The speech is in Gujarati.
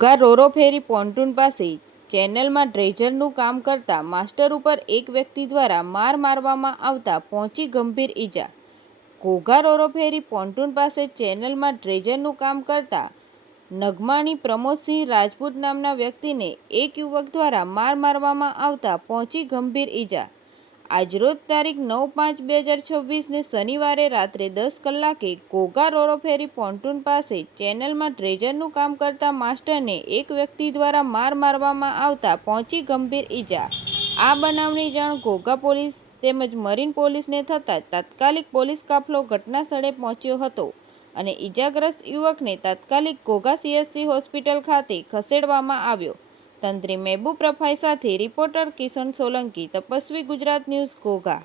ઘોઘા રોરો ફેરી પોન્ટૂન પાસે ચેનલમાં ડ્રેજરનું કામ કરતા માસ્ટર ઉપર એક વ્યક્તિ દ્વારા માર મારવામાં આવતા પહોંચી ગંભીર ઈજા। ઘોઘા રોરો ફેરી પોન્ટૂન પાસે ચેનલમાં ડ્રેજરનું કામ કરતા નગમાણી પ્રમોદસિંહ રાજપૂત નામના વ્યક્તિને એક યુવક દ્વારા માર મારવામાં આવતા પહોંચી ગંભીર ઈજા। આજરોજ તારીખ 9/5/2026 શનિવારે રાત્રે 10 કલાકે ઘોઘા રોરો ફેરી પોન્ટૂન પાસે ચેનલમાં ડ્રેજરનું કામ કરતા માસ્ટરને એક વ્યક્તિ દ્વારા માર મારવામાં આવતા પહોંચી ગંભીર ઈજા। આ બનાવની જાણ ઘોઘા પોલીસ તેમજ મરીન પોલીસને થતાં તાત્કાલિક પોલીસ કાફલો ઘટના સ્થળે પહોંચ્યો હતો અને ઈજાગ્રસ્ત યુવકને તાત્કાલિક ઘોઘા CHC હોસ્પિટલ ખાતે ખસેડવામાં આવ્યો। તંત્રી મહેબૂબ રફાઈ સાથે રિપોર્ટર કિશન સોલંકી, તપસ્વી ગુજરાત ન્યૂઝ, ઘોઘા।